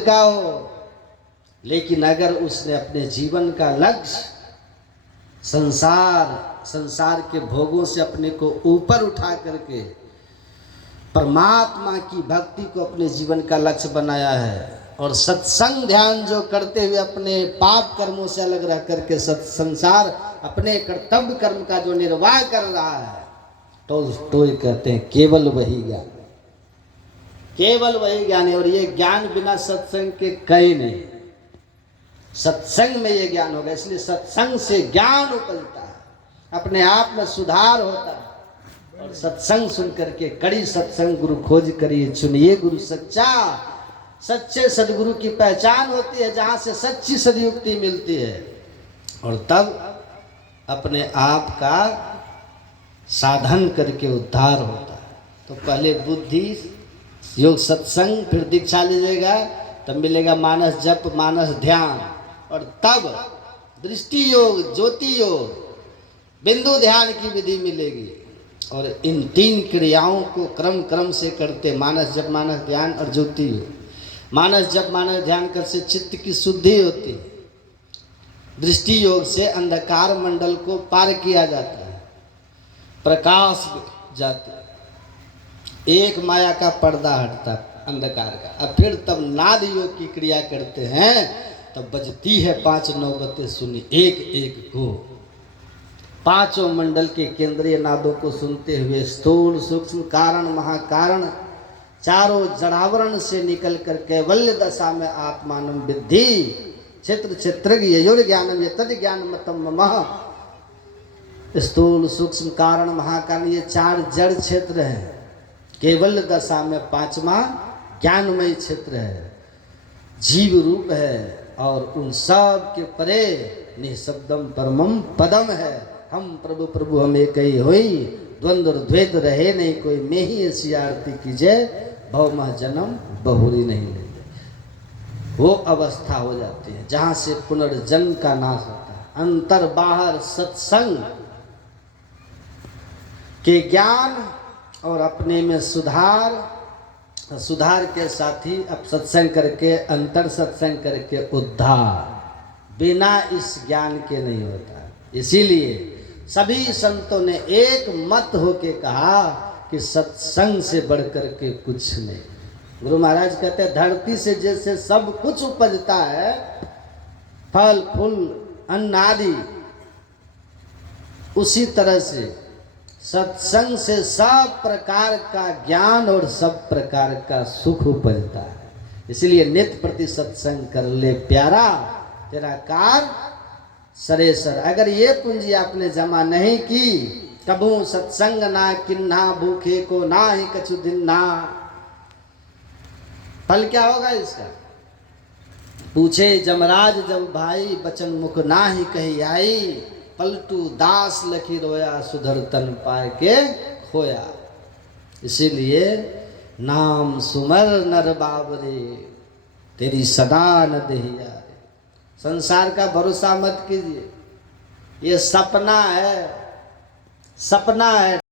का हो, लेकिन अगर उसने अपने जीवन का लक्ष्य संसार के भोगों से अपने को ऊपर उठा करके परमात्मा की भक्ति को अपने जीवन का लक्ष्य बनाया है और सत्संग ध्यान जो करते हुए अपने पाप कर्मों से अलग रह करके संसार अपने कर्तव्य कर्म का जो निर्वाह कर रहा है, तो कहते हैं केवल वही ज्ञान, केवल वही ज्ञान है। और ये ज्ञान बिना सत्संग के कहीं नहीं, सत्संग में ये ज्ञान होगा। इसलिए सत्संग से ज्ञान उपजता है, अपने आप में सुधार होता है। और सत्संग सुन करके कड़ी सत्संग गुरु खोज करिए चुनिए गुरु सच्चा, सच्चे सदगुरु की पहचान होती है जहाँ से सच्ची सदयुक्ति मिलती है और तब अपने आप का साधन करके उद्धार होता है। तो पहले बुद्धि योग सत्संग, फिर दीक्षा लीजिएगा, तब मिलेगा मानस जप मानस ध्यान, और तब दृष्टि योग ज्योति योग बिंदु ध्यान की विधि मिलेगी। और इन तीन क्रियाओं को क्रम से करते मानस जप मानस ध्यान और ज्योति योग। मानस जप मानस ध्यान कर से चित्त की शुद्धि होती, दृष्टि योग से अंधकार मंडल को पार किया जाता है, प्रकाश जाता है, एक माया का पर्दा हटता अंधकार का। अब फिर तब नाद योग की क्रिया करते हैं, तब बजती है 5 नौबतें सुनी एक एक को। पांचों मंडल के केंद्रीय नादों को सुनते हुए स्थूल सूक्ष्म कारण महाकारण चारों जड़ावरण से निकल कर कैवल्य दशा में आत्मानं विद्धि क्षेत्र क्षेत्रज्ञ ययोर ज्ञानम यतद ज्ञान मतम मम। स्थूल सूक्ष्म कारण महाकारण ये 4 जड़ क्षेत्र हैं। केवल्य दशा में 5वां ज्ञानमय क्षेत्र है, जीव रूप है, और उन सब के परे निःशब्दम परमम पदम है। हम प्रभु प्रभु हम एक ही होई, द्वंद्व द्वैत रहे नहीं कोई, मैं ही ऐसी आरती कीजिए भव मह जन्म बहुरी नहीं ले। वो अवस्था हो जाती है जहाँ से पुनर्जन्म का नाश होता है। अंतर बाहर सत्संग के ज्ञान और अपने में सुधार के साथ ही अब सत्संग करके अंतर सत्संग करके उद्धार बिना इस ज्ञान के नहीं होता। इसीलिए सभी संतों ने एक मत होके कहा कि सत्संग से बढ़कर के कुछ नहीं। गुरु महाराज कहते हैं धरती से जैसे सब कुछ उपजता है, फल फूल अन्न आदि, उसी तरह से सत्संग से सब प्रकार का ज्ञान और सब प्रकार का सुख उपजता है। इसलिए नित्य प्रति सत्संग कर ले प्यारा, तेरा कार सरेसर। अगर ये पूंजी आपने जमा नहीं की, कबू सत्संग ना किन्ना भूखे को ना ही कछु दिन ना, फल क्या होगा इसका? पूछे जमराज जब भाई बचन मुख ना ही कही आई, पलटू दास लखी रोया सुधर तन पाए के खोया। इसीलिए नाम सुमर नर बाबरे तेरी सदा न देहिया। संसार का भरोसा मत कीजिए, ये सपना है, सपना है।